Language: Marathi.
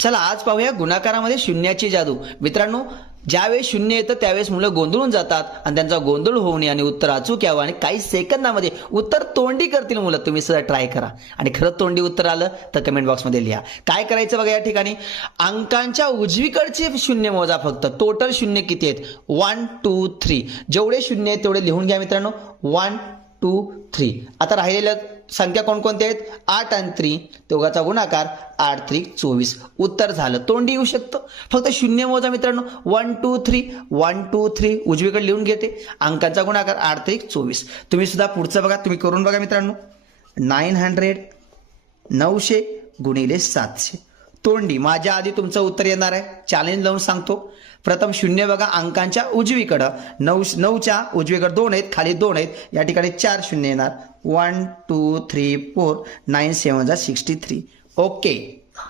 चला आज पाहूया गुणाकारामध्ये शून्याची जादू. मित्रांनो, ज्यावेळेस शून्य येतं त्यावेळेस मुलं गोंधळून जातात आणि त्यांचा गोंधळ होऊ नये आणि उत्तर अचूक यावं आणि काही सेकंदामध्ये उत्तर तोंडी करतील मुलं. तुम्ही सुद्धा ट्राय करा आणि खरंच तोंडी उत्तर आलं तर कमेंट बॉक्समध्ये लिहा. काय करायचं बघा, या ठिकाणी अंकांच्या उजवीकडचे शून्य मोजा फक्त. टोटल शून्य किती आहेत? 1 2 3. जेवढे शून्य आहेत तेवढे लिहून घ्या मित्रांनो. 1 2 3. आता राहिलेल्या संख्या कोणकोणत्या आहेत? 8 आणि 3 दोघांचा गुणाकार 8 3 24. उत्तर झालं. तोंडी येऊ शकतं, फक्त शून्य मोजा मित्रांनो. 1 2 3 1 2 3 उजवीकडे लिहून घेते. अंकांचा गुणाकार 8 3 24. तुम्ही सुद्धा पुढचं बघा, तुम्ही करून बघा मित्रांनो. 900 900 गुणिले 700. तोंडी माझ्या आधी तुमचं उत्तर येणार आहे. चॅलेंज लावून सांगतो. प्रथम शून्य बघा अंकांच्या उजवीकडं. 9च्या उजवीकडे 2 आहेत, खाली 2 आहेत. या ठिकाणी 4 शून्य येणार. 1 2 3 4. 9 7 63. ओके.